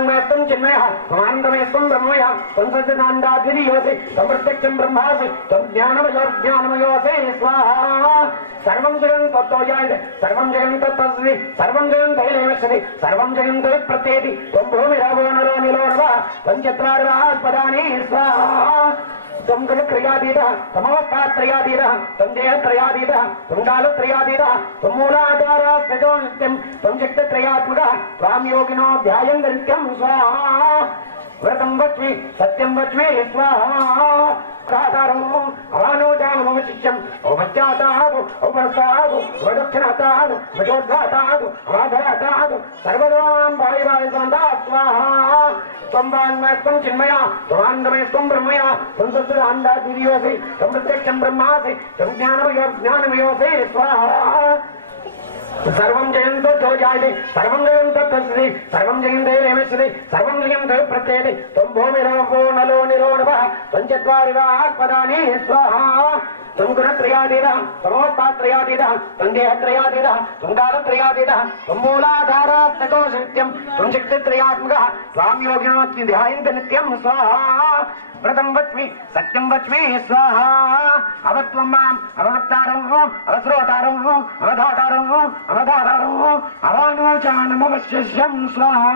वाङ्मयस्त्वं चिन्मयः भवानन्दमयस्त्वं ब्रह्ममयः संसृतिनान्दाद्वितीयोऽसि संप्रत्यक्षं ब्रह्मासि त्वं ज्ञानमयोऽसि स्वाहा सर्वं जगन् तत्त्वजायते सर्वं जगन् तत्तस्ति सर्वं जगन् तैलेवश्यति सर्वं जगन् तत्प्रत्येति त्वं भूमिरावो नरो निलो नवः पञ्चत्वारिपदानि स्वाहा त्वं गुणत्रयातीतः तमवस्तात्रयातीतः त्वं देहत्रयातीतः त्वं कालत्रयातीतः त्वं मूलाधारः स्थितो नित्यं त्वं शक्तित्रयात्मकः त्वां योगिनो ध्यायन्ति नित्यं स्वाहा व्रतं वच्मि सत्यं वच्मि स्वाहा अवानोजामवशिष्यम् औपच्चातादु औपरस्तादु वदक्षिणातादु वजोद्घातादु अवाधरातादु सर्वदां भाविभाविसन्दा स्वाहा त्वं वाङ्मयस्त्वं चिन्मया त्वमानन्दमयस्त्वं ब्रह्मया संसृतिनान्दाद्वितीयोऽसि त्वं प्रत्यक्षं ब्रह्मासि त्वं ज्ञानमयोऽसि स्वाहा सर्वं जयन्तो जो जायते सर्वं जयन्तो तस्ति सर्वं जयन्ते रेमश्यति सर्वं जयन्तो प्रत्येति त्वं भूमिरावो नलो निलो नवः पञ्चत्वारिपदानि स्वाहा त्वं गुणत्रयातीतः तमोत्पात्रयातीतः त्वं देहत्रयातीतः त्वं कालत्रयातीतः त्वं मूलाधारः स्थितो नित्यं त्वं शक्तित्रयात्मकः त्वां योगिनो ध्यायन्ति नित्यं स्वाहा व्रतं वच्मि सत्यं वच्मि स्वाहा अवत्वं माम् अववक्तारं अवश्रोतारं अवधातारं अवधातारं अवानोचानमवशिष्यं स्वाहा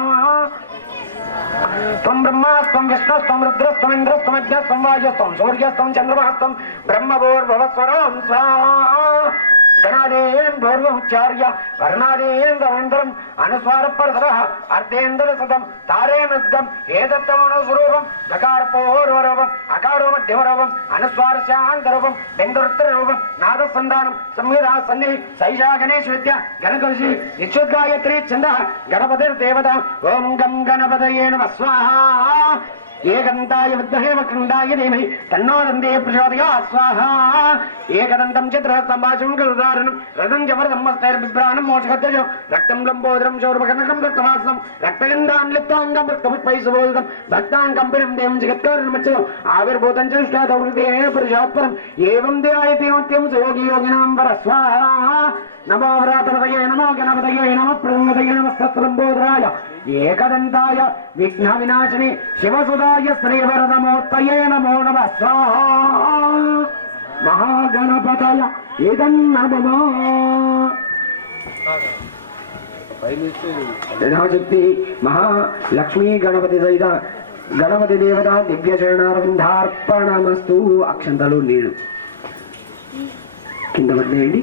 त्वं ब्रह्मास्त्वं विष्णुस्त्वं रुद्रस्त्वं इन्द्रस्त्वं अग्निस्त्वं वायुस्त्वं सूर्यस्त्वं चन्द्रमास्त्वं ब्रह्मभूर्भुवस्वरं स्वाहा गणादेन भूर्वमुच्चार्य वर्णादेन्द्रमन्तरम् अनुस्वारपरतरः अर्धेन्द्रसदं तारेणुद्गम् एतत्तमनुस्वरूपं दकारपूर्वरूपम् अकारो मध्यमरूपम् अनुस्वारस्यान्तरूपं बिन्दुरुत्तररूपं नादसन्धानं संहिता सन्निधि सैषा गणेश विद्या गणकर्षि निश्चुद्गायत्री छन्दः गणपतिर्देवता ॐ गं गणपतये नमः स्वाहा एकदन्ताय विद्महे वक्रतुण्डाय धीमहि तन्नो दन्तिः प्रचोदयात् स्वाहा एकदन्तं चित्रहस्तम्बाशुं गरुडारूढं रथं च वरदं मस्तैर्बिभ्राणं मोक्षगद्गजं रक्तं लम्बोदरं शौर्पकर्णकं रक्तवासं रक्तगन्धां लिप्ताङ्गं रक्तमुत्पैः सुबोधं भक्ताङ्गम्भीरं देवं जगत्कारणमच्युतम् आविर्भूतं च दृष्टादौर्देः पुरुषात्परम् एवं ध्यायते मत्यं सुयोगी योगिनां वर स्वाहा नमो व्रातपतये नमो गणपतये नमः प्रभुपतये नमस्तलम्बोदराय एकदन्ताय विघ्नविनाशिने शिवसुदाय श्रीवरदमूर्तये नमो नमः स्वाहा महागणपतय इदन्नमः यथाशक्ति महालक्ष्मी गणपति सहित गणपति देवता दिव्य चरणारविंदार्पणमस्तु अक्षंतలు నీళ్ళు కింద పడలేండి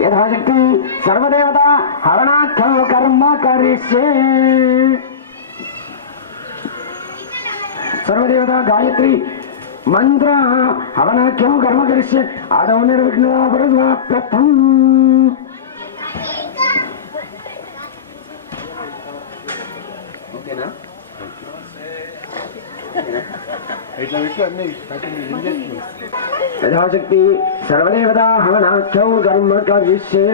यथाशक्ति सर्वदेवता हरणाख्यं कर्म करिष्ये सर्वदेवता गायत्री मंत्र हवनाख्यं कर्म करिष्ये आदौ निर्विघ्नं परमाप्यर्थम् ओकेना యథాశక్తి సర్వదేవతా హవనాఖ్యం కర్మ కరిష్యే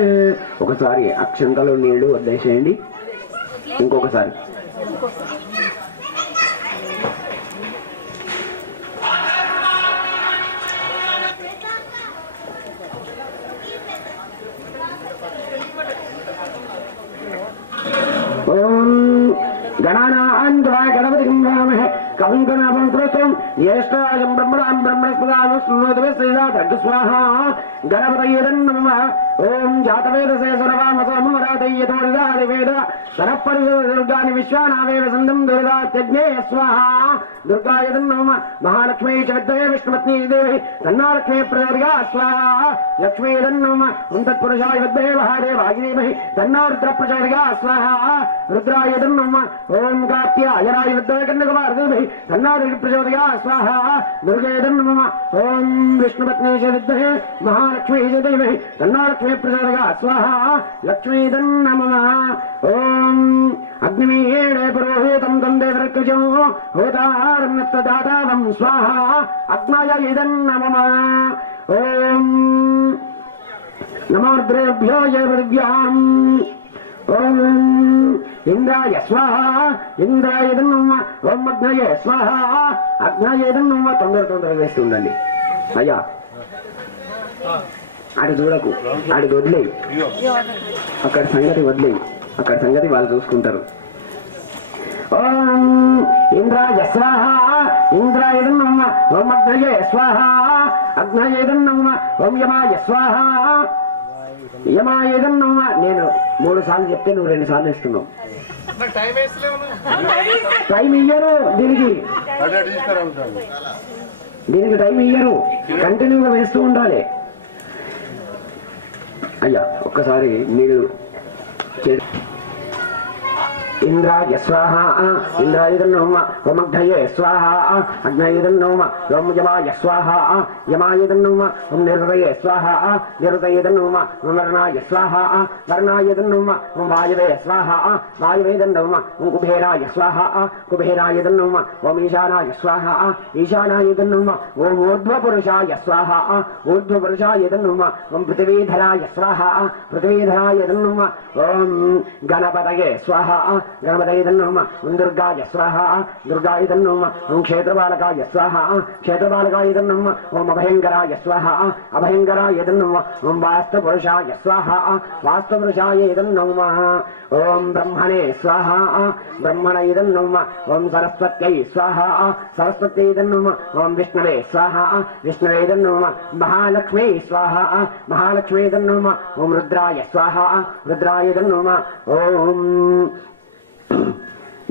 ఒకసారి అక్షంతలు నీళ్లు వదిలేసేయండి ఇంకొకసారి ఓం గణానాం త్వా గణపతిం వామహే कविं गणापं श्रोत्रं ज्येष्ठायं ब्रह्मणां ब्रह्मणस्पदानं शृणोतु श्रीजातः स्वाहा गणपतये नमः ओम जातवेदसे सुरवामसो ममरातय्यतो निदादिवेद सरपरिदुर्गानि विश्वानावेव सन्दं दुर्गात्यज्ञे स्वाहा दुर्गाय नमः महालक्ष्मी च विद्महे विष्णुपत्नी देवी तन्नालक्ष्मी प्रचोदयात् स्वाहा लक्ष्मी नमः तत्पुरुषाय विद्महे महादेवाय धीमहि तन्नो रुद्र प्रचोदयात् स्वाहा रुद्राय नमः ओम कात्यायनाय विद्महे कन्यकुमार देवी तन्नो रुद्र प्रचोदयात् स्वाहा दुर्गाय नमः ओम विष्णुपत्नी च विद्महे महालक्ष्मी च धीमहि तन्नो लक्ष्मी प्रचोदयात् स्वाहा लक्ष्मी नमः ओम अग्निमीळे पुरोहितं तं देवृक्षजो होतारं तदातावं स्वाहा अग्नय नमः ओम नमो रुद्रेभ्यो जयवृभ्याम् ओम इंद्राय स्वाहा इंद्राय नमः ओम अग्नय स्वाहा अग्नय नमः तొందర వేస్తుండండి అయ్యా అటు చూడకు, అటు వదిలేయి, అక్కడ సంగతి వదిలేయి, అక్కడ సంగతి వాళ్ళు చూసుకుంటారు. ఓం ఇంద్రాయ స్వాహ, ఇంద్రాయదం నమ, ఓం అగ్నయే స్వాహ, అగ్నయేదం నమ, ఓం యమాయ స్వాహ, యమాయేదం నమ. నేను 3 సార్లు చెప్తే నువ్వు 2 సార్లు ఇస్తున్నావు. టైం ఇయ్యరు దీనికి టైం ఇయ్యరు, కంటిన్యూగా వేస్తూ ఉండాలి. అయ్యా ఒక్కసారి మీరు ఇంద్రాయ స్వాహ, ఇంద్రాయదం నమ, ఓం అగ్నయే స్వాహ, అగ్నయేదం నమ, ఓం యమాయ స్వాహ, యమాయేదం నమ, ఓం నిరతయే స్వాహ, నిరతయేదం నమ, ఓం వర్ణాయ స్వాహ, వర్ణాయేదం నమ, ఓం వాయవే స్వాహ, వాయవేదం నమ, ఓం కుబేరాయ స్వాహ, కుబేరాయేదం నమ, ఓం ఈశానాయ స్వాహ, ఈశానాయేదం నమ, ఓం ఊర్ధ్వపురుషాయ స్వాహ, ఊర్ధ్వపురుషాయేదం నమ, ఓం పృథివీధరాయ స్వాహ, పృథివీధరాయేదం నమ, ఓం గణపతయే స్వాహ, గణపతయేదం నమ, ఓం దుర్గాయ స్వాహ, దుర్గాయేదం నమ, ఓం క్షేత్రపాలకాయ స్వాహ, క్షేత్రపాలకాయేదం నమ, ఓం అభయంకరాయ స్వాహ, అభయంకరాయేదం నమ, ఓం వాస్తపురుషాయ స్వాహ, వాస్తపురుషాయేదం నమ, ఓం బ్రహ్మణే స్వాహ, బ్రహ్మణయేదం నమ, ఓం సరస్వత్యై స్వాహ, సరస్వత్యేదం నమ, ఓం విష్ణవే స్వాహ, విష్ణవేదం నమ, మహాలక్ష్మీ స్వాహ, మహాలక్ష్మేదం నమ, ఓం రుద్రాయ స్వాహ, రుద్రాయేదం నమ, ఓం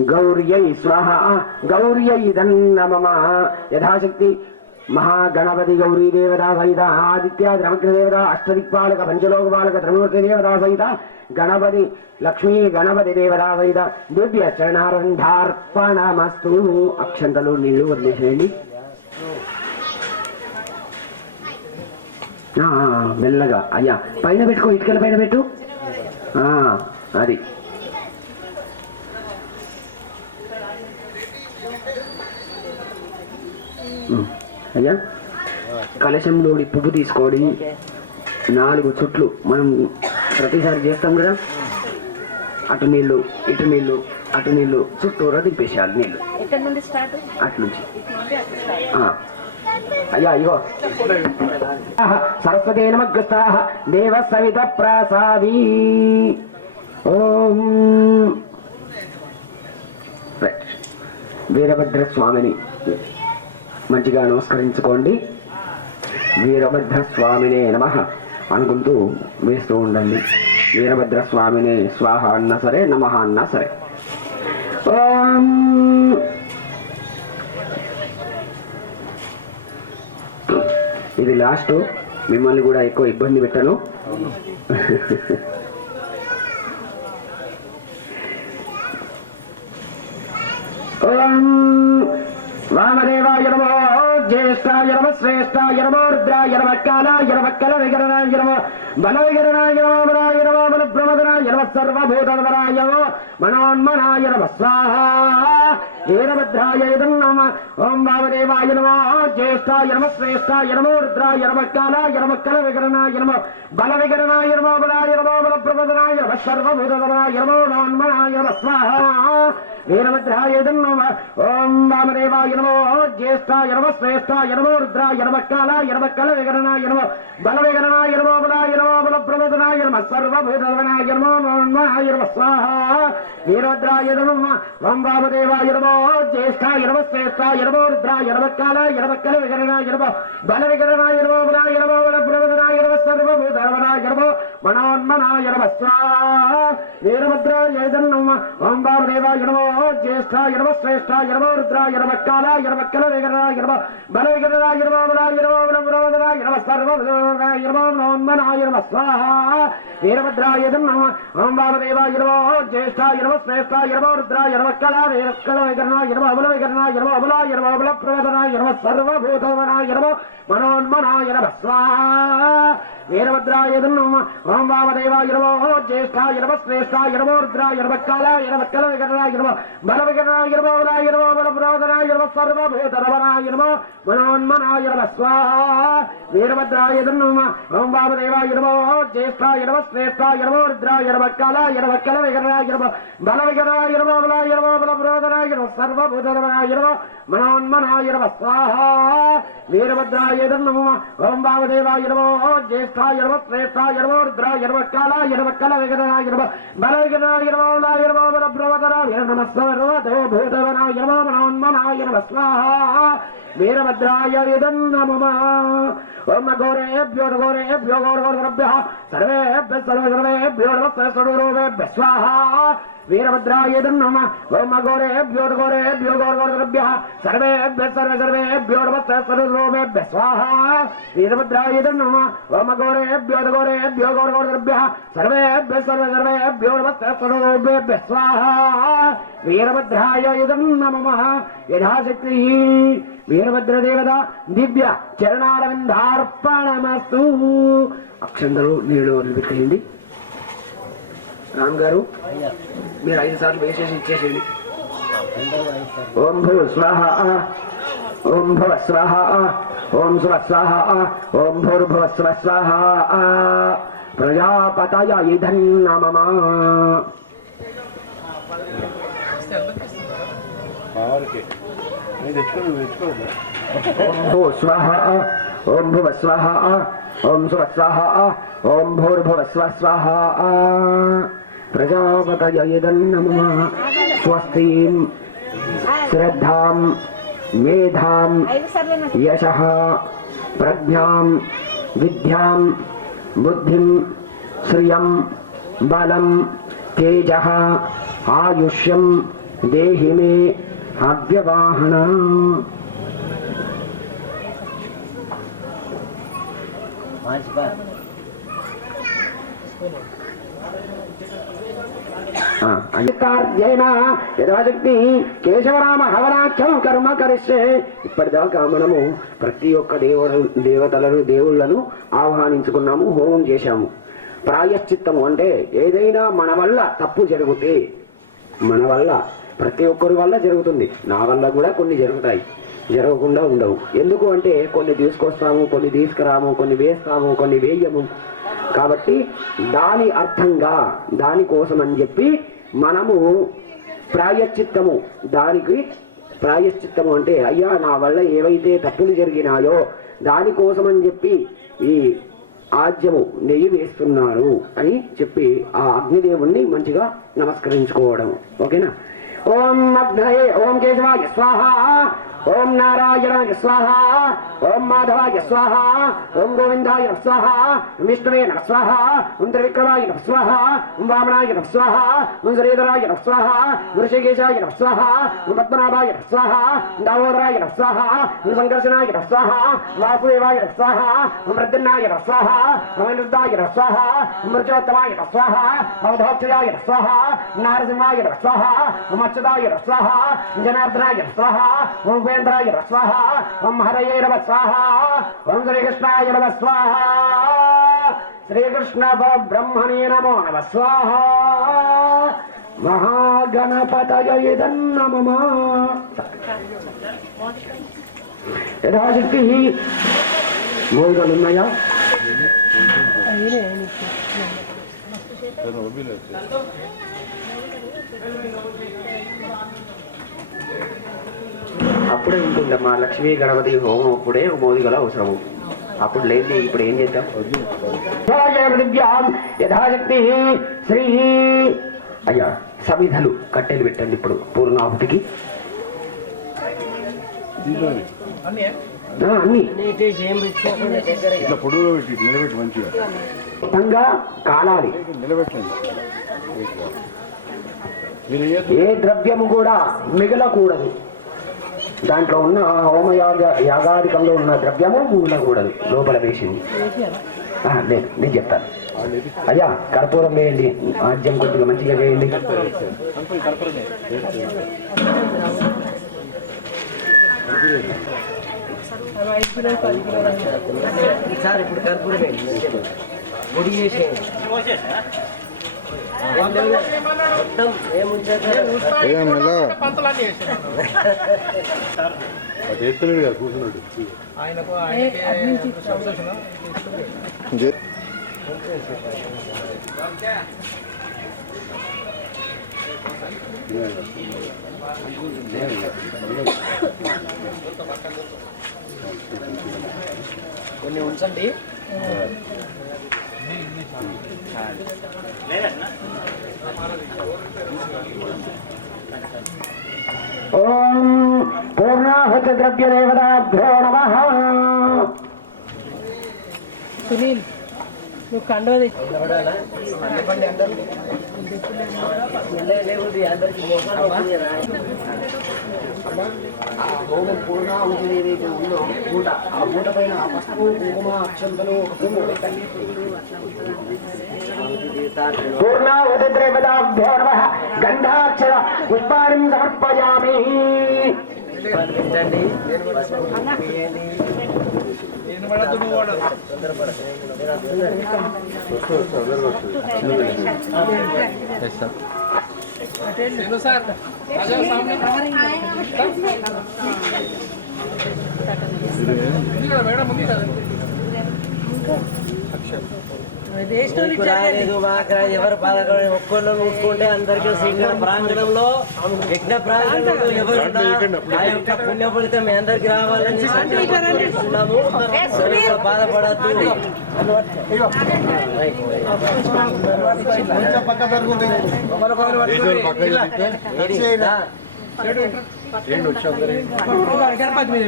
గౌర్యై స్వాహ, గౌర్యైదం నమః. యథాశక్తి మహాగణపతి గౌరీ దేవతా సహిత ఆదిత్యాది నవగ్రహ దేవత అష్టదిక్పాలక పంచలోకపాలక త్రిమూర్తి దేవతా సహిత గణపతి లక్ష్మీ గణపతి దేవతా సహిత దివ్య చరణారంధార్పణమస్తు. అక్షంతలు నీళ్లు వదిలేసేయండి. మెల్లగా అయ్యా పైన పెట్టుకో, ఇటుకల పైన పెట్టు. అది అయ్యా కలశంలోని పువ్వు తీసుకోండి. 4 చుట్లు మనం ప్రతిసారి చేస్తాం కదా. అటు నీళ్లు ఇటు నీళ్లు అటు నీళ్లు చుట్టూరా దింపేసేయాలి నీళ్లు అట్నుంచి. అయ్యా ఇగో సరస్వతే నమః దేవ సవిత ప్రాసాదీ. ఓం వీరభద్ర స్వామిని మంచిగా నమస్కరించుకోండి. వీరభద్ర స్వామినే నమః అనుకుంటూ వేస్తూ ఉండండి. వీరభద్ర స్వామినే స్వాహ అన్నా సరే, నమః అన్నా సరే. ఓం ఇది లాస్ట్, మిమ్మల్ని కూడా ఎక్కువ ఇబ్బంది పెట్టను. ఓం వామదేవాయ నమో, జ్యేష్ఠాయ నమ, శ్రేష్ఠాయ నమో, రుద్రాయ నమ, కాలాయ నమ, కల వికరణాయ నమ, బల వికరణాయ నమో, బలాయ నమో, బల ప్రమదనాయ నమ, సర్వభూతధరాయ నమో, మనోన్మనాయ నమ స్వాహ. వీరభద్రాయ నమ. ఓం వామదేవాయ నమో, జ్యేష్ఠాయ నమ, శ్రేష్ఠాయ నమో, రుద్రాయ నమ, కాలాయ నమ, కల వికరణాయ నమ, బల వికరణాయ నమో, బలాయ నమో, బల ప్రమదనాయ నమ, సర్వభూతధరాయ నమో, మనోన్మనాయ నమ స్వాహ. వీరభద్రాయ నమ. ఓం వామదేవాయ నమో, జ్యేష్ఠాయ నమ, శ్రేష్ఠాయ నమో, రుద్రాయ నమ, కాలాయ నమ, కల వికరణాయ నమ, బల వికరణాయ నమో, బలాయ నమో, బల ప్రమదనాయ నమ, సర్వభూతధరాయ నమో, మనోన్మనాయ నమ స్వాహ. వీరభద్రాయ నమ. ఓం వామదేవాయ నమో, జ్యేష్ఠాయ నమ, శ్రేష్ఠాయ నమో, రుద్రాయ నమ, కాలాయ నమ, కల వికరణాయ నమ, బల వికరణాయ నమో, బలాయ నమో, బల ప్రమదనాయ నమ, సర్వభూతధరాయ నమో, మనోన్మనాయ నమ స్వాహ. వీరభద్రాయ నమ. ఓం వామదేవాయ నమో, జ్యేష్ఠాయ నమ, శ్రేష్ఠాయ నమో, రుద్రాయ నమ, కాలాయ నమ, కల వికరణాయ నమ, బల వికరణాయ నమో, బలాయ నమో, బల ప్రమదనాయ నమ, సర్వభూతధరాయ నమో, మనోన్మనాయ నమ స్వాహ. వీరభద్రాయ నమ. ఓం వామదేవాయ నమో, జ్యేష్ఠాయ నమ, శ్రేష్ఠాయ నమో, రుద్రాయ నమ, కాలాయ వికరణాయ నమ, బల వికరణాయ నమ, బలాయ నమో, బల ప్రమదనాయ నమ, సర్వభూతధరాయ నమో, మనోన్మనాయ నమ స్వాహ. వీరభద్రాయ నమ. ఓం వామదేవాయ నమో, జ్యేష్ఠాయ నమ, శ్రేష్ఠాయ నమో, రుద్రాయ నమ, కాలాయ నమ, కల వికరణాయ నమ, బల వికరణాయ నమ, బలాయ నమో, బల ప్రమదనాయ నమ, సర్వభూతధరాయ నమో, మనోన్మనాయ నమ స్వాహ. వీరభద్రాయ నమ. ఓం వామదేవాయ నమో, జ్యేష్ఠాయ నమ, శ్రేష్ఠాయ నమో, రుద్రాయ నమ, కాలాయ నమ, కల వికరణాయ నమ, బల వికరణాయ నమ, బలాయ నమో, బల ప్రమదనాయ నమ, సర్వభూతధరాయ నమో, మనోన్మనాయ నమ స్వాహ. వీరభద్రాయ నమ. ఓం వామదేవాయ నమో, జ్యేష్ఠాయ జ్యేష్ఠాయ నమః శ్రేష్ఠాయ నమః రుద్రాయ నమః కాలాయ నమః కలవికరణాయ నమః బలవికరణాయ నమః లాయ నమః బలప్రవదనాయ నమః సర్వదేవ భూతవనాయ నమః మనోన్మనాయ నమః స్వాహా వీరభద్రాయ ఇదం నమః ఓం ఘోరేభ్యో ఘోరేభ్యో ఘోరఘోరభ్యః సర్వేభ్యः సర్వేభ్యో నమః సర్వరూపేభ్యः స్వాహా వీరభద్రాయ నమః ఓం ఘోరేభ్యో ఘోరేభ్యో ఘోరఘోరభ్యః సర్వేభ్యः సర్వేభ్యో నమః సర్వరూపేభ్యः స్వాహా వీరభద్రాయ నమః ఓం ఘోరేభ్యో ఘోరేభ్యో ఘోరఘోరభ్యః సర్వేభ్యः సర్వేభ్యో నమః సర్వరూపేభ్యः స్వాహా వీరభద్రాయ నమః యథాశక్తి వీరభద్రదేవత దివ్య చరణారవిందార్పణమస్తు. అక్షంతలు నీళ్ళు వదిలిపెట్టేయండి. రామ్ గారు మీరు 5 సార్లు వేసేసి ఇచ్చేసేయండి. ఓం భూ స్వాహ ఓం భవ స్వాహ ఓం స్వ స్వాహ ఓం భూర్భువ స్వ స్వాహ ప్రజాపతయ ఇదం నమః. ఓం భూ స్వాహ ఓం భువ స్వాహ ఓం స్వ స్వాహ ఓం భూర్భువ స్వ స్వాహ ప్రజాపతయ ఇదం నమః. స్వస్తిం శ్రద్ధాం మేధాం యశః ప్రజ్ఞాం విద్యాం బుద్ధిం శ్రియం బలం తేజః ఆయుష్యం దేహి మే అవ్యవాహన. యథాశక్తి కేశవరామ హవనాఖ్యం కర్మ కరిష్యే. ఇప్పటిదాకా మనము ప్రతి ఒక్క దేవుళ్లను ఆహ్వానించుకున్నాము, హోమం చేశాము. ప్రాయశ్చిత్తము అంటే ఏదైనా మన వల్ల తప్పు జరిగితే, మన వల్ల ప్రతి ఒక్కరి వల్ల జరుగుతుంది, నా వల్ల కూడా కొన్ని జరుగుతాయి, జరగకుండా ఉండవు. ఎందుకు అంటే కొన్ని తీసుకొస్తాము, కొన్ని తీసుకురాము, కొన్ని వేస్తాము, కొన్ని వేయము. కాబట్టి దాని అర్థంగా దానికోసం అని చెప్పి మనము ప్రాయశ్చిత్తము, దానికి ప్రాయశ్చిత్తము అంటే అయ్యా నా వల్ల ఏవైతే తప్పులు జరిగినాయో దానికోసం అని చెప్పి ఈ ఆజ్యము నెయ్యి వేస్తున్నారు అని చెప్పి ఆ అగ్నిదేవుణ్ణి మంచిగా నమస్కరించుకోవడం. ఓకేనా? ఓం అగ్నయే ఓం కేశవాయ స్వాహ ఓం నారాయణాయ స్వాహ ఓం మాధవాయ స్వాహ ఓం గోవిందాయ స్వాహ విష్ణువే నమః స్వాహ ఓం త్రివిక్రమాయ నమః స్వాహ ఓం వామనాయ నమః స్వాహ ఓం శ్రీధరాయ నమః స్వాహ వృషికేశాయ నమః స్వాహ ఓం పద్మనాభాయ నమః స్వాహ ఓం దామోదరాయ నమః స్వాహ ఓం సంకర్షణాయ నమః స్వాహ వాసుదేవాయ నమః స్వాహ ఓం ప్రద్యుమ్నాయ నమః స్వాహ ఓం అనిరుద్ధాయ నమః స్వాహ ఓం మృత్యోత్తమాయ నమః స్వాహ ఓం ధోక్షయాయ నమః స్వాహ ఓం నారసింహాయ నమః స్వాహ ఓం అచ్యుతాయ నమః స్వాహ ఓం జనార్దనాయ నమః స్వాహ ఓం ఉపేంద్రాయ నమః స్వాహ ఓం హరయే నమః స్వాహ ఓం శ్రీకృష్ణాయ నమః స్వాహ శ్రీకృష్ణ బ్రహ్మణే నమో నమః స్వాహ మహాగణపతయే నమః. యథాశక్తి మోదలు ఉన్నాయా? అప్పుడే ఉంటుందమ్మా లక్ష్మీ గణపతి హోమం, అప్పుడే మోదిగల అవసరము. అప్పుడు లేదు, ఇప్పుడు ఏం చేద్దాం? యథాశక్తి శ్రీ అయ్యా సమిధలు కట్టెలు పెట్టండి. ఇప్పుడు పూర్ణాహుతికి అన్ని కాలాలి. ఏ ద్రవ్యము కూడా మిగలకూడదు. దాంట్లో ఉన్న యాగాధికంలో ఉన్న ద్రవ్యము మిగలకూడదు. లోపల వేసింది లేదు, నేను చెప్తాను. అయ్యా కర్పూరం వేయండి, ఆజ్యం కొద్దిగా మంచిగా వేయండి. ఇప్పుడు కర్పూరం వేయండి, పొడి చేసేయండి. చేస్తున్నాడు కదా కూర్చున్నాడు కొన్ని ఉంచండి. ఓం పూర్ణాహుతి ద్రవ్య దేవతాభ్యో నమః. సునీల్ నువ్వు కండవ హోమం పూర్ణాహుతి ఏదైతే ఉందో మూట, ఆ మూట పైన పసుపు కుంకుమ అక్షంతలు ఒక పువ్వు పెట్టండి. పూర్ణాహుతి ద్రవ్యతాభ్యో నమః. గంధాక్షర పుష్పాణి సమర్పయామి. రాలేదు మాకు ఎవరు పదకొండు ఒక్కళ్ళు ముట్టుకుంటే అందరికీ శ్రీకరణ ప్రాంగణంలో యజ్ఞ ప్రాంగణంలో ఎవరు ఆ యొక్క పుణ్యఫలితం మీ అందరికి రావాలని సంకల్పిస్తున్నాము. బాధపడద్దు. గణపతి మీద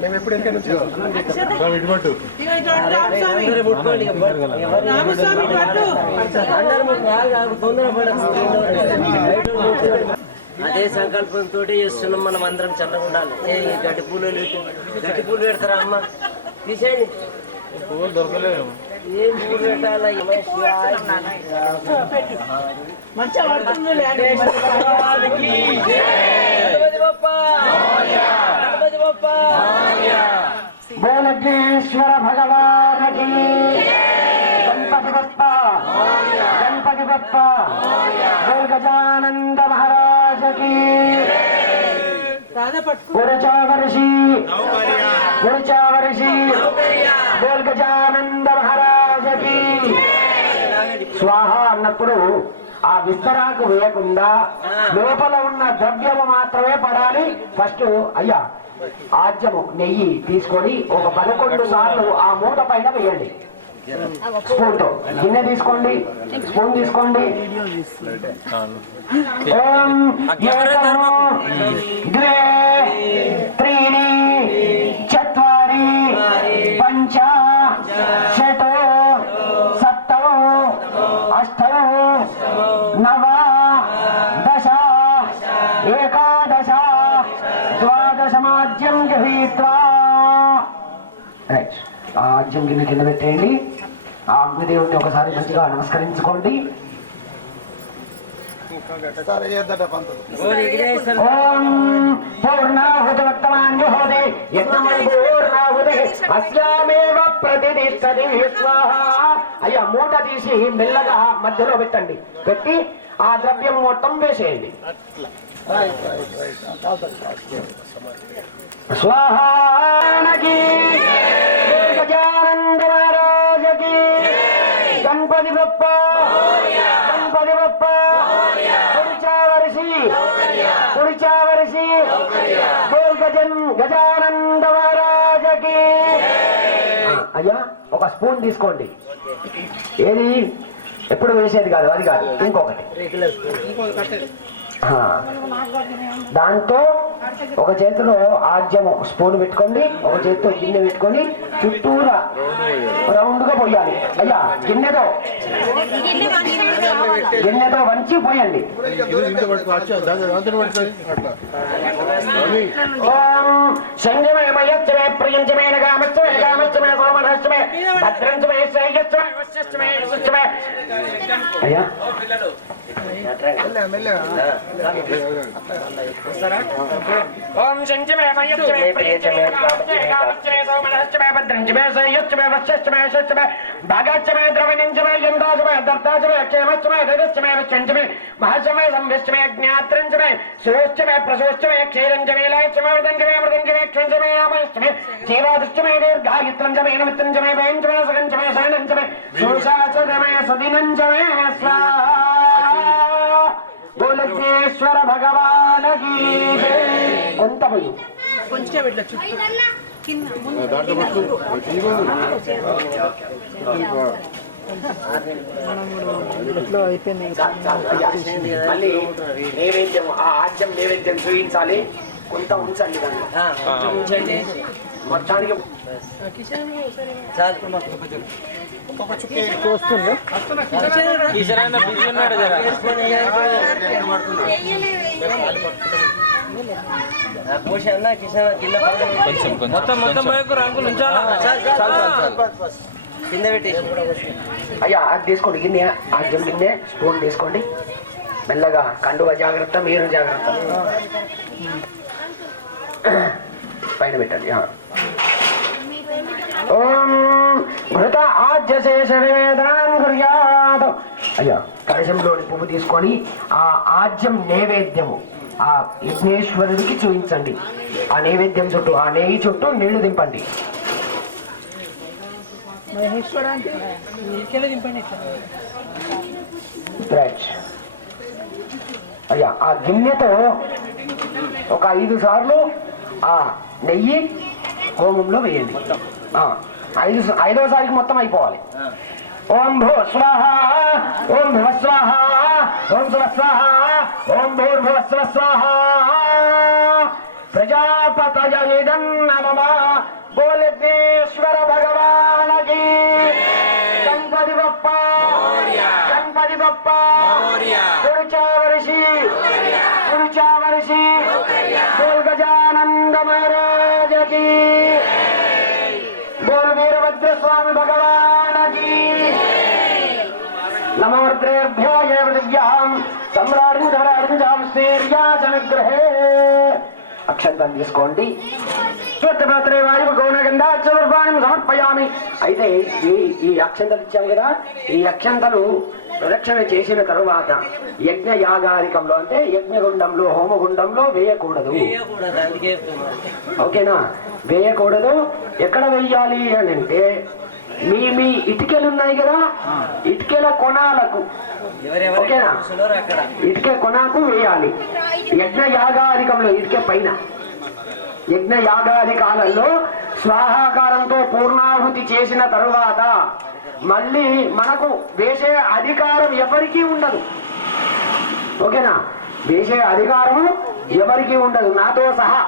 మేము ఎప్పుడు ఎంత ఇటుపట్టు అదే సంకల్పంతో చేస్తున్నాం. మనం అందరం చల్లగా ఉండాలి. గడ్డి పూలు పెడతారా అమ్మ? తీసేయండి. పువ్వులు దొరకలేదు. ఏం పూలు పెట్టాలా? భోలకేశ్వర భగవానకి. గణపతి బప్ప, గణపతి బప్ప. గజానంద మహారాజకి. పురచావర్షి, పురచావర్షి. గజానంద మహారాజకి. స్వాహ అన్నప్పుడు ఆ విస్తరాకు వేయకుండా లోపల ఉన్న ద్రవ్యము మాత్రమే పడాలి. ఫస్ట్ అయ్యా ఆజ్యము నెయ్యి తీసుకొని ఒక 11 సార్లు ఆ మూట పైన వేయండి. స్పూన్ తో గిన్నె తీసుకోండి, స్పూన్ తీసుకోండి. ఓం ఏకము ద్వే త్రీణి చత్వారి పంచ షట్ సప్త అష్ట నవ దశ ఏకాదశ ద్వాదశమాజ్యం గృహీత్వా. ఆజ్యం కింద పెట్టేయండి. ఆ అగ్నిదేవుడిని ఒకసారి మంచిగా నమస్కరించుకోండి. ఓం పూర్ణాహుతి వర్తమాన్యుహోతి యజ్ఞమూర్ణాహుతి అస్యామేవ ప్రతిదిష్టతి స్వాహ. అయ్యా మూట తీసి మెల్లగా మధ్యలో పెట్టండి. పెట్టి ఆ ద్రవ్యం మొత్తం వేసేయండి. స్వాహానకి. గజానంద మహారాజకి. గణపతి బప్ప, గణపతి బప్ప. పురుచావర్షి, పురుచావర్షి. గజానంద మహారాజకి. అయ్యా ఒక స్పూన్ తీసుకోండి. ఏది ఎప్పుడు వేసేది కాదు, అది కాదు, ఇంకొకటి. దాంతో ఒక చేతిలో ఆజ్యము స్పూన్ పెట్టుకోండి, ఒక చేతితో గిన్నె పెట్టుకొని చుట్టూరా రౌండ్ గా పోయాలి. అయ్యా గిన్నెతో వంచి పోయండి. సంగమయమయచ్చమే ప్రియంచమే నగామచ్చమే నగామచ్చమే సోమనష్టమే భద్రంచమే శ్రేయస్సమే వశ్యష్టమే. అయ్యా ఓం శంచమే మయచ్చమే ప్రియచమే కామచ్చమే సోమనశ్చమే భద్రంచమే సయ్యచ్చమే వశ్యచ్చమే శచ్చమే భాగాచ్చమే ద్రవణించమే యందాచమే దర్తాచమే క్షేమచ్చమే ధైర్యచ్చమే విచ్చంచమే మహచ్చమే సంవిష్టమే జ్ఞాత్రంచమే సురోశ్చమే ప్రసోశ్చమే క్షీరంచమే లాయచ్చమే మృదంచమే మృదంచమే క్షంచమే ఆమయచ్చమే జీవాదృష్టమే దీర్ఘాయుత్రంచమే నమిత్రంచమే భయంచమే సగంచమే శరణంచమే సుశాచమే సదినంచమే స్వాహా బోలకేశ్వర భగవాన్ కీ జై. కొంత పోయి కొంచెం ఇట్లా చుట్టూ దాంట్లో పట్టు అయిపోయింది. మళ్ళీ నైవేద్యం ఆ ఆజ్యం నైవేద్యం చూపించాలి. కొంత ఉంచండి దాన్ని ఉంచండి మొత్తానికి పోషన్న కిషన్ కింద కింద పెట్టి అయ్యా అది తీసుకోండి. గిన్నె ఆజ్యం గిన్నె స్పూన్ తీసుకోండి. మెల్లగా కండువ జాగ్రత్త, మీరు జాగ్రత్త. పైన పెట్టండి. ఓం ఘృత ఆజ్యశేష వేదనం కుర్యాత్. అయ్యా కలశంలోని పువ్వు తీసుకొని ఆ ఆజ్యం నైవేద్యము ఆ విఘ్నేశ్వరుడికి చూపించండి. ఆ నైవేద్యం చుట్టూ ఆ నెయ్యి చుట్టూ నీళ్లు దింపండి. మహేశ్వర అంటే నీకెళ్ళి దింపండి. అయ్యా ఆ గిన్నెతో ఒక 5 సార్లు ఆ నెయ్యి హోమంలో వేయండి. 5వ సారికి మొత్తం అయిపోవాలి. ఓం భూ స్వాహ, ఓం భువ స్వాహ, ఓం శివ స్వాహ, ఓం భూర్భువ స్వ స్వాహ. ప్రజాపతయే నమః. బోలేశ్వర భగవాన్ కీ. గణపతి బప్ప, గణపతి బప్ప, కురుచావర్షి, కురుచావర్షి. బోల్ గజానంద మహారాజ కీ. బోల్ వీరభద్ర స్వామి భగవాన్ కీ. నమోర్ద్రేభ్యో ఏ పృథివ్యాం సమ్రాడిం ధరాడిం శ్రీర్యాసనగ్రహే. అక్షంతం తీసుకోండి. శ్వేతపాత్రే వాయువు గౌనగంధాచర్వాణి సమర్పయామి. అయితే ఈ అక్షంతలు ఇచ్చాం కదా, ఈ అక్షంతలు ప్రదక్షిణ చేసిన తరువాత యజ్ఞ యాగారికంలో అంటే యజ్ఞగుండంలో హోమగుండంలో వేయకూడదు. ఓకేనా? వేయకూడదు. ఎక్కడ వేయాలి అని అంటే మీ ఇటుకలు ఉన్నాయి కదా, ఇటుకల కొనాలకు, ఓకేనా, ఇటుక కొనాకు వేయాలి. యజ్ఞ యాగారికంలో ఇటుక పైన యజ్ఞ యాగాదికాలలో స్వాహాకారంతో పూర్ణాహుతి చేసిన తరువాత మళ్ళీ మనకు వేసే అధికారం ఎవరికీ ఉండదు. ఓకేనా? వేసే అధికారం ఎవరికీ ఉండదు, నాతో సహా.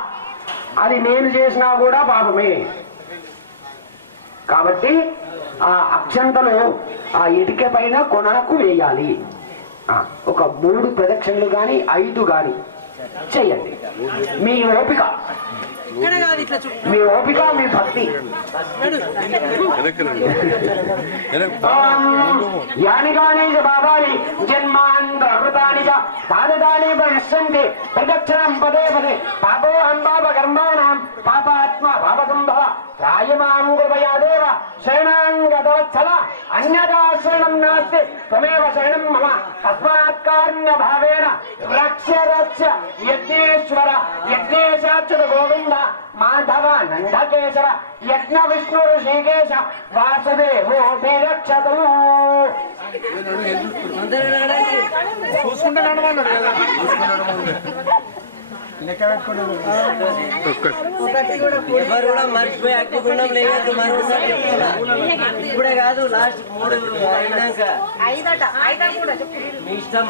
అది నేను చేసినా కూడా పాపమే. కాబట్టి ఆ అక్షంతలు ఆ ఇటుక పైన కొనకు వేయాలి. ఒక 3 ప్రదక్షిణలు గాని 5 గాని చెయ్యండి. మీ ఓపిక, మీ ఓపిక, మీ భక్తి. యాని గాని బాబాని జన్మాంతృతాని సాధదాని పశ్యంతి ప్రదక్షిణం పదే పదే. పాపోహం పాప కర్మాణం పాపాత్మ పాపసంభవ రాయమాం కృపయాదేవ శరణాంగతవత్సల అన్యదా శరణం నాస్తి త్వమేవ శరణం మమ తస్మాత్ కారుణ్య భావేన రక్ష రక్ష యజ్ఞేశ్వర యజ్ఞేశాచ్యుత గోవింద మాధవ నందకేశవ యజ్ఞ విష్ణు ఋషికేశ వాసుదేవో రక్షతు. చూసుకుంటే నడమన్నాడు కదా. ఎవరు కూడా మర్చిపోయి అగ్నిగుండం లేదు. మరోసారి చెప్తున్నా, ఇప్పుడే కాదు, లాస్ట్ 3 అయినాక మీ ఇష్టం.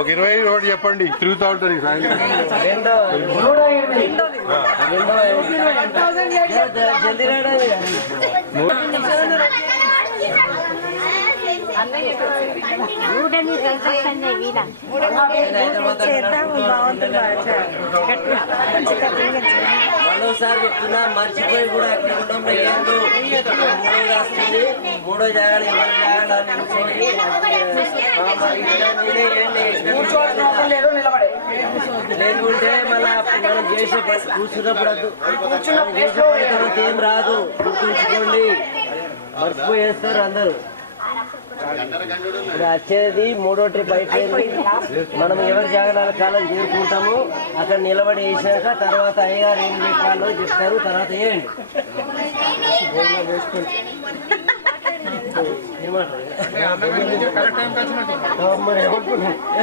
ఒక 25 చెప్పండి, తిరుగుతూ ఉంటారు సాయంత్రం. జల్దీ రాడాలి. మరోసారి చెప్తున్నా, మర్చిపోయి కూడా అగ్నిగుండంలో ఏందో 3 వస్తుంది. మూడో జాగాలు ఎవరు జాగాలు కూర్చోవడం అవసరం లేదు, నిలబడే. లేకుంటే మళ్ళా మనం చేసే పని కూర్చున్నప్పుడు వద్దు. కూర్చున్న మనం ప్లేస్ చేసే లో పని తర్వాత ఏం రాదు, గుర్తుంచుకోండి. మర్చిపోయేస్తారు అందరూ. ఇప్పుడు వచ్చేది మూడో ట్రిప్ అయిపోయింది. మనం ఎవరి జాగ్రత్త కాలం చేరుకుంటాము. అక్కడ నిలబడి వేసాక తర్వాత అయ్యగారు ఏం పెట్టాలో చెప్తారు, తర్వాత వేయండి.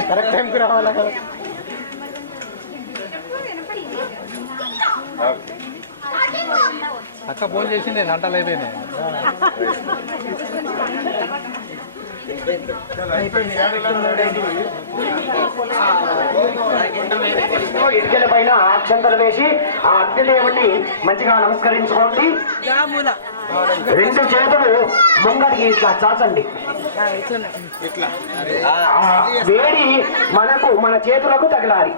కరెక్ట్ టైంకి రావాలా కదా. అక్క ఫోన్ చేసింది గంటలు అయిపోయినాయి. ఇటుకల పైన అక్షంతలు వేసి ఆ అగ్నిదేవుణ్ణి మంచిగా నమస్కరించుకోండి. రెండు చేతులు ముంగడికి ఇట్లా చాచండి. ఆ వేడి మన చేతులకు తగలాలి.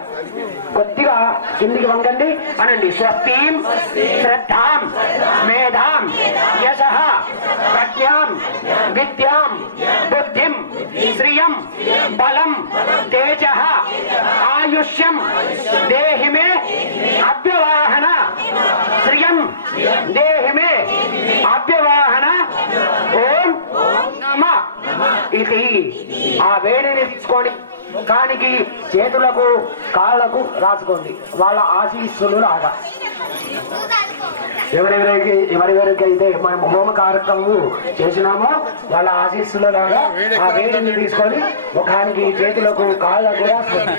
కొద్దిగా కిందికి వంగండి. అనండి స్వస్తిం శ్రద్ధాం మేధాం యశః ప్రజ్ఞాం విద్యాం బుద్ధిం శ్రియం బలం తేజః ఆయుష్యం దేహి మే అభ్యవాహన శ్రియం దేహి మే అభ్యవాహన ఓం నమః ఇది. ఆ వేడిని తీసుకొని ముఖానికి చేతులకు కాళ్లకు రాసుకోండి. వాళ్ళ ఆశీస్సులు లాగా ఎవరెవరికైతే మనం హోమ కార్యక్రమం చేసినామో వాళ్ళ ఆశీస్సుల లాగా ఆ వేడిని తీసుకొని ముఖానికి చేతులకు కాళ్లకు రాసుకోండి.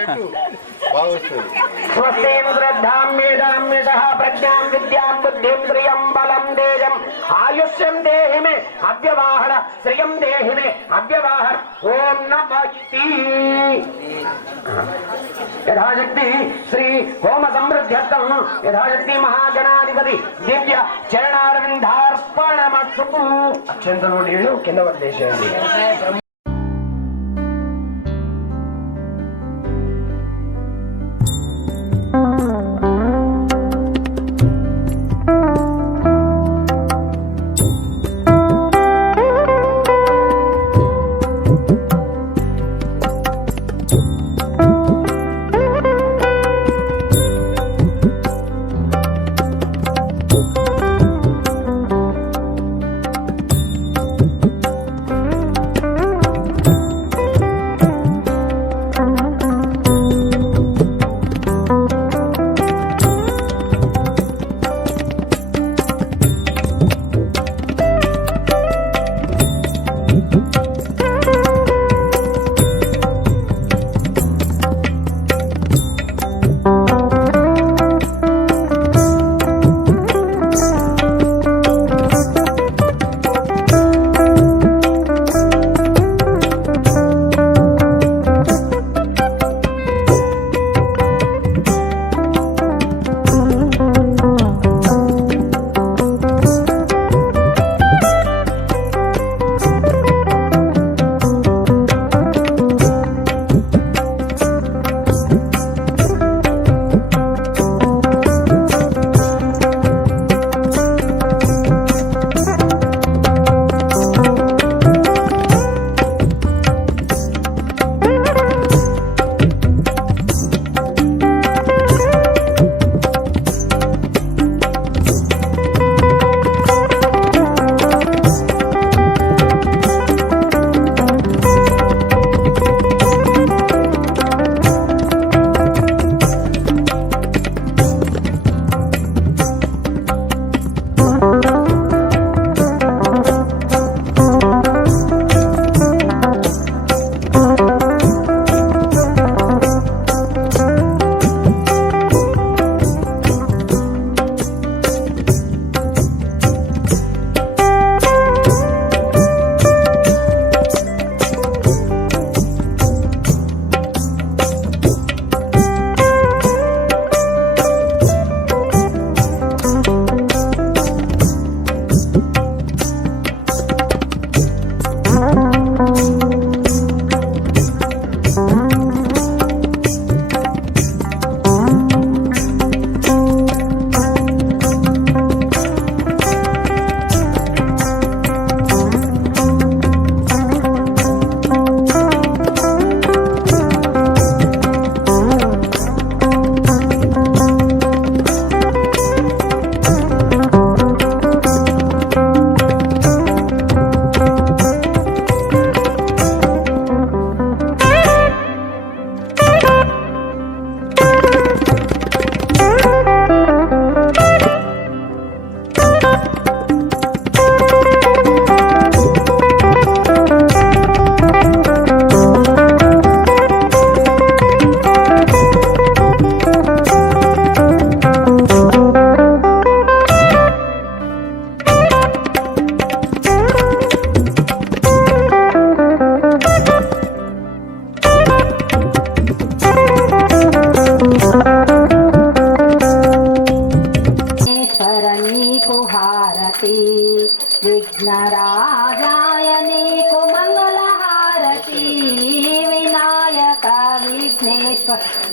స్వస్తిం శ్రద్ధాం మేధాం యశః ప్రజ్ఞాం విద్యాం బుద్ధిం శ్రియం బలం తేజం ఆయుష్యం దేహి మే అవ్యవాహన శ్రియం దేహి మే అవ్యవాహన ఓం నమః. యథాశక్తి శ్రీ హోమ సమృద్ధ్యర్థం యథాశక్తి మహాగణాధిపతి దివ్య చరణారవిందార్పణమస్తు. అక్షంతలు నీళ్లు కింద వదిలేసేయండి.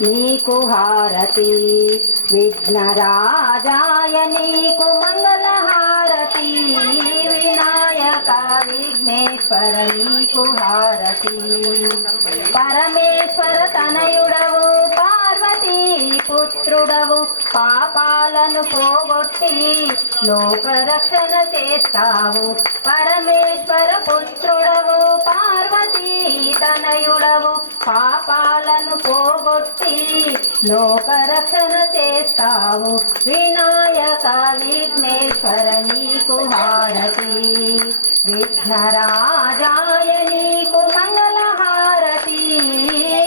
నీకు హారతి, విఘ్నరాజాయ నీకు మంగళ హారతి, వినాయక విఘ్నేశ్వర నీకు హారతి. పరమేశ్వర తనయుడవు పార్వతీ పుత్రుడవు, పాపాలను పోగొట్టి లోకరక్షణ చేస్తావు. పరమేశ్వర పుత్రుడవు పార్వతీ తనయుడవు, పాపాలను పోగొట్టి లోకరక్షణ చేస్తావు. వినాయక విఘ్నేశ్వర నీకు హారతి, విఘ్నరాజాయ నీకు మంగళ హారతి,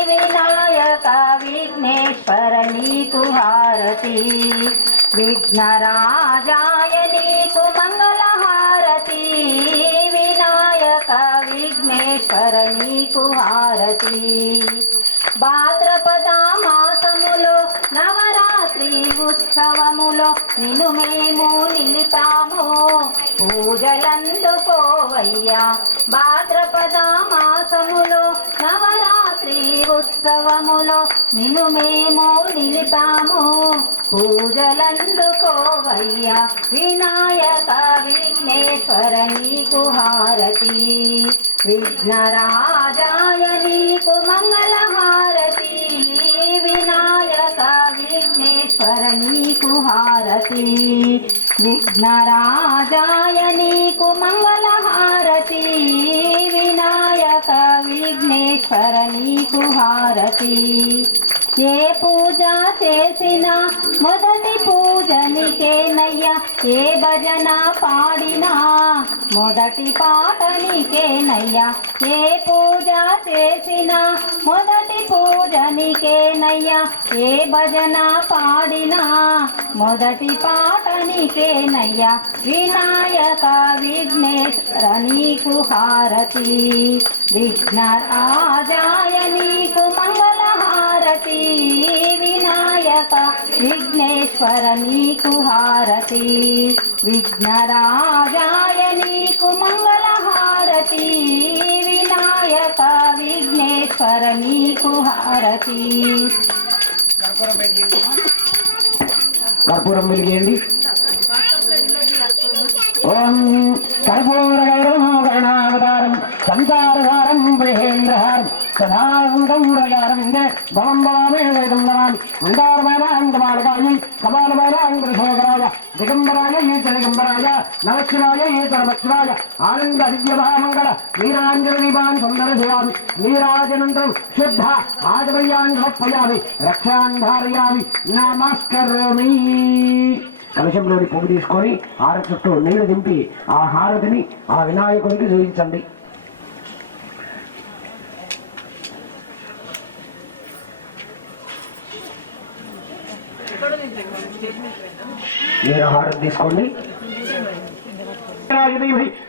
వినాయక విఘ్నేశ్వర నీకు హారతి. విఘ్నరాజాయ నీకు మంగళ హారతి, వినాయక విఘ్నేశ్వర నీకు హారతి. భాద్రపద మాసములో నవరాత్రి ఉత్సవములో నిన్ను మేము నిలిపాము, పూజలందుకోవయ్యా. భాద్రపద మాసములో నవరాత్రి ఉత్సవములో నిన్ను మేము నిలిపాము, పూజలందుకోవయ్యా. వినాయక విఘ్నేశ్వర నీకు హారతి, విఘ్నరాజాయ నీకు మంగళ హారతి, వినాయక విఘ్నేశ్వర నీకు హారతి. విఘ్నరాజాయ నీకు మంగళ హారతి, వినాయక విఘ్నేశ్వర నీకు హారతి. ఏ పూజ చేసినా మొదటి పూజ నీకేనయ్యా, ఏ భజన పాడినా మొదటి పాట నీకేనయ్యా. ఏ పూజ చేసినా మొదటి పూజ నీకేనయ్యా, ఏ భజన పాడినా మొదటి పాట నీకేనయ్యా. వినాయక విఘ్నేశ్వర నీకు హారతి, విఘ్నరాజాయ నీకు మంగళ హారతి, వినాయక విఘ్నేశ్వర నీకు హారతి. విఘ్నరాజాయ నీకు మంగళ హారతి, వినాయక విఘ్నేశ్వర నీకు హారతి. కర్పూరం వెలిగేయండి. ఓం కర్పూరగణావతారం సంసారధారం మహేంద్రహారం సదాంతం భవం భవామేదం నమామి. మందారమైనాంగమాలకాయ కపాలమైనాంగశోకరాయ దిగంబరాయ ఈత దిగంబరాయ నమశివాయ ఈత నమశివాయ ఆనంద దివ్యమహామంగళ నీరాంజన దీపాన్ సుందరశయామి. నీరాజనంతరం శుద్ధ ఆజమయ్యాన్ సమర్పయామి, రక్షాన్ ధారయామి, నమస్కరోమి. కలశంలోని పువ్వు తీసుకొని హారతి చుట్టూ నీళ్లు దింపి ఆ హారతిని ఆ వినాయకుడికి చూపించండి. మీరు హారతి తీసుకోండి.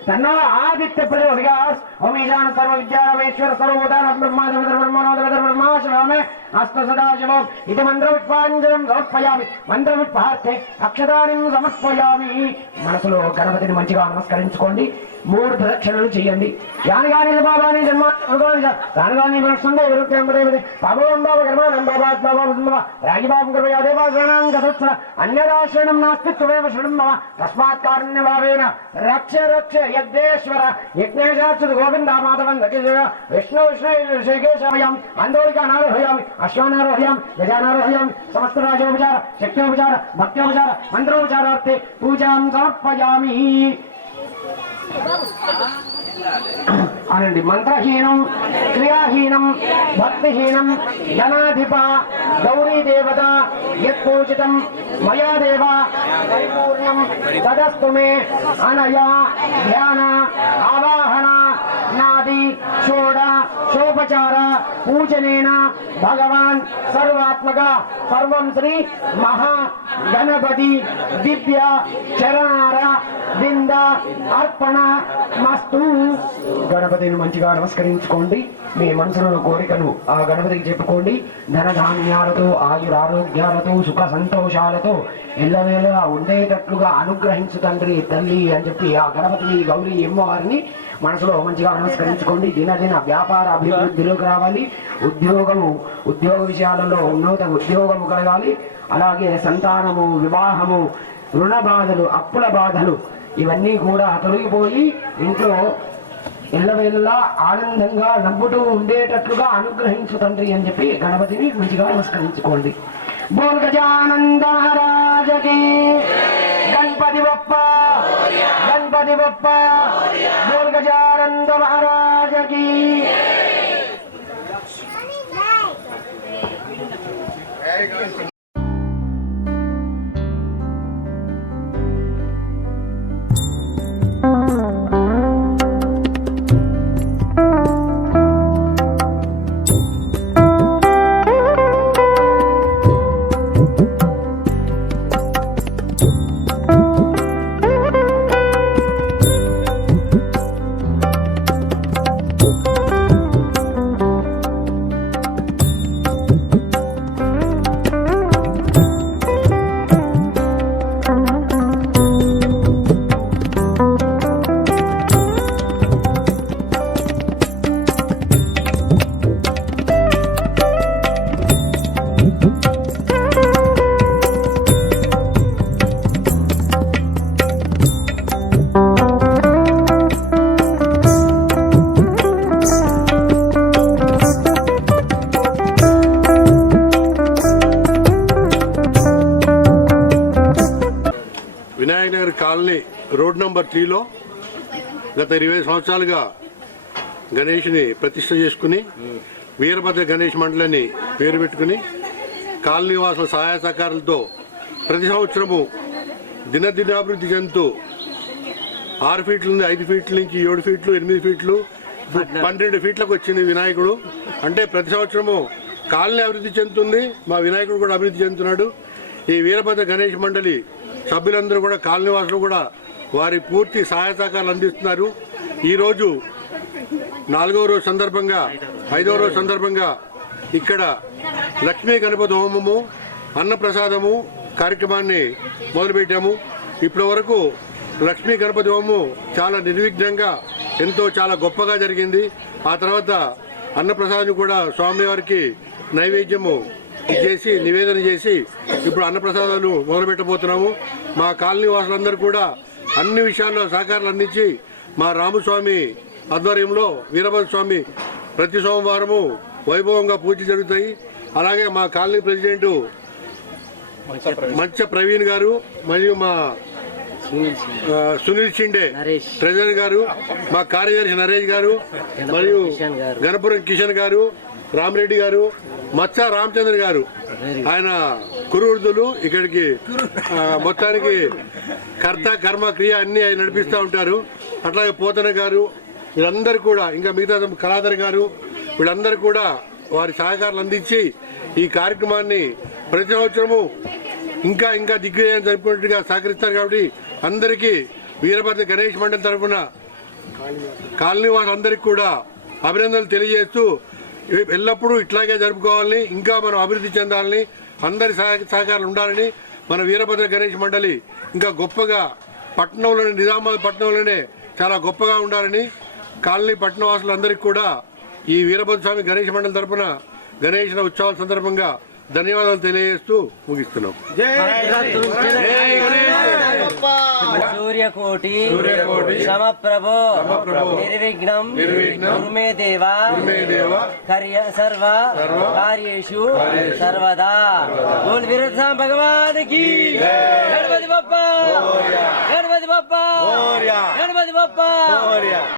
తన్నో ఆదిత్య ప్రచోదయాత్. ఓం ఈశాన సర్వ విద్యారమేశ్వర సర్వోదాన బ్రహ్మాశివమే అస్త సదాశివం ఇది మంత్రవిష్పాంజలం సమర్పయామి. మంత్రవిష్పార్థే అక్షరాన్ని సమర్పయామి. మనసులో గణపతిని మంచిగా నమస్కరించుకోండి. 3 ప్రదక్షిణలు చేయండి. యానిగాని బాబాని జన్మాని వస్తుంది పాపం బాబు గర్భానం బాబా రాగిబాబు కృపయా దేవాశరణం గతోత్సవ అన్యదాశరణం నాస్తి త్వమేవ శరణం మమ తస్మాత్ కారుణ్య భావేన రక్ష రక్ష యజ్ఞేశ్వర యజ్ఞేశాచ్యుత గోవింద మాధవన్ విష్ణు శ్రీకేశయామి. అందోళికానారోహయామి, అశ్వానారోహయామి, గజానారోహయామి. సమస్త రాజోపచార శక్త్యోపచార భక్త్యోపచార మంత్రోపచారార్థే పూజాం సమర్పయామి. అనండి. మంత్రహీనం, క్రియాహీనం, భక్తిహీనం, జనాధిప గౌరీ దేవత యత్పూజితం మయా దేవ పరిపూర్ణం తదస్తు మే అనయా ధ్యాన ఆవాహన నాది షోడ షోపచార పూజనేన భగవాన్ సర్వాత్మక సర్వం శ్రీ మహా గణపతి దివ్య చరణార బింద అర్పణ మస్తు. గణపతిని మంచిగా నమస్కరించుకోండి. మీ మనసులో కోరికను ఆ గణపతికి చెప్పుకోండి. ధనధాన్యాలతో ఆయురారోగ్యాలతో సుఖ సంతోషాలతో ఎల్లవేళలా ఉండేటట్లుగా అనుగ్రహించు తండ్రి తల్లి అని చెప్పి ఆ గణపతిని గౌరీ అమ్మవారిని మనసులో మంచిగా నమస్కరించుకోండి. దినదిన వ్యాపార అభివృద్ధిలోకి రావాలి. ఉద్యోగ విషయాలలో ఉన్నత ఉద్యోగము కలగాలి. అలాగే సంతానము, వివాహము, రుణ బాధలు, అప్పుల బాధలు ఇవన్నీ కూడా తొలగిపోయి ఇంట్లో ఎల్లవేళలా ఆనందంగా నవ్వుతూ ఉండేటట్లుగా అనుగ్రహించు తండ్రి అని చెప్పి గణపతిని మంచిగా నమస్కరించుకోండి. బోల్ గజానంద మహారాజకి గణపతి బప్ప, గణపతి బప్ప, బోల్ Gajananda మహారాజకి. Vinayaknagar colony road number 3లో గత 20 సంవత్సరాలుగా గణేష్ని ప్రతిష్ఠ చేసుకుని వీరభద్ర గణేష్ మండలిని పేరు పెట్టుకుని కాలనీ వాసుల సహాయ సహకారాలతో ప్రతి సంవత్సరము దినదినాభివృద్ధి చెందుతూ 6 ఫీట్ల నుండి 5 ఫీట్ల నుంచి 7 ఫీట్లు 8 ఫీట్లు 12 ఫీట్లకు వచ్చింది వినాయకుడు. అంటే ప్రతి సంవత్సరము కాలనీ అభివృద్ధి చెందుతుంది, మా వినాయకుడు కూడా అభివృద్ధి చెందుతున్నాడు. ఈ వీరభద్ర గణేష్ మండలి సభ్యులందరూ కూడా కాలనీ వాసులు కూడా వారి పూర్తి సహాయ సహకారాలు అందిస్తున్నారు. ఈరోజు 4వ రోజు సందర్భంగా 5వ రోజు సందర్భంగా ఇక్కడ లక్ష్మీ గణపతి హోమము, అన్నప్రసాదము కార్యక్రమాన్ని మొదలుపెట్టాము. ఇప్పటి వరకు లక్ష్మీ గణపతి హోమము చాలా నిర్విఘ్నంగా చాలా గొప్పగా జరిగింది. ఆ తర్వాత అన్నప్రసాదం కూడా స్వామివారికి నైవేద్యము చేసి నివేదన చేసి ఇప్పుడు అన్నప్రసాదాలు మొదలు పెట్టబోతున్నాము. మా కాలనీ వాసులందరూ కూడా అన్ని విషయాల్లో సహకారాలు అందించి మా రామస్వామి ఆధ్వర్యంలో వీరభద్ర స్వామి ప్రతి సోమవారము వైభవంగా పూజలు జరుగుతాయి. అలాగే మా కాలనీ ప్రెసిడెంట్ మంచ ప్రవీణ్ గారు మరియు మా సునీల్ షిండే ట్రెజరర్ గారు, మా కార్యదర్శి నరేష్ గారు మరియు గణపురం కిషన్ గారు, రామరెడ్డి గారు, మచ్చ రామచంద్ర గారు, ఆయన కురువృద్ధులు ఇక్కడికి మొత్తానికి కర్త కర్మ క్రియ అన్ని ఆయన నడిపిస్తూ ఉంటారు. అట్లాగే పోతన గారు వీళ్ళందరూ కూడా, ఇంకా మిగతా కళాధర్ గారు వీళ్ళందరూ కూడా వారి సహకారాలు అందించి ఈ కార్యక్రమాన్ని ప్రతి సంవత్సరము ఇంకా ఇంకా దిగ్విజయం జరుపుకున్నట్టుగా సహకరిస్తారు. కాబట్టి అందరికీ వీరభద్ర గణేష్ మండలి తరఫున కాలనీ వారందరికీ కూడా అభినందనలు తెలియజేస్తూ ఎల్లప్పుడూ ఇట్లాగే జరుపుకోవాలని, ఇంకా మనం అభివృద్ధి చెందాలని, అందరి సహకారాలు ఉండాలని, మన వీరభద్ర గణేష్ మండలి ఇంకా గొప్పగా పట్టణంలోనే, నిజామాబాద్ పట్టణంలోనే చాలా గొప్పగా ఉండాలని కాలనీ పట్టణవాసులందరికీ కూడా ఈ వీరభద్ర స్వామి గణేష్ మండలి తరఫున గణేష్ ఉత్సవాల సందర్భంగా ధన్యవాదాలు తెలియజేస్తూ ముగిస్తున్నాం. సూర్యకోటి సమప్రభో నిర్విఘ్నం కురుమే దేవ సర్వ కార్యేషు సర్వదా. బోల్ వీరభద్ర భగవానికి గణపతి బప్పా, గణపతి బప్పా, గణపతి బప్పా.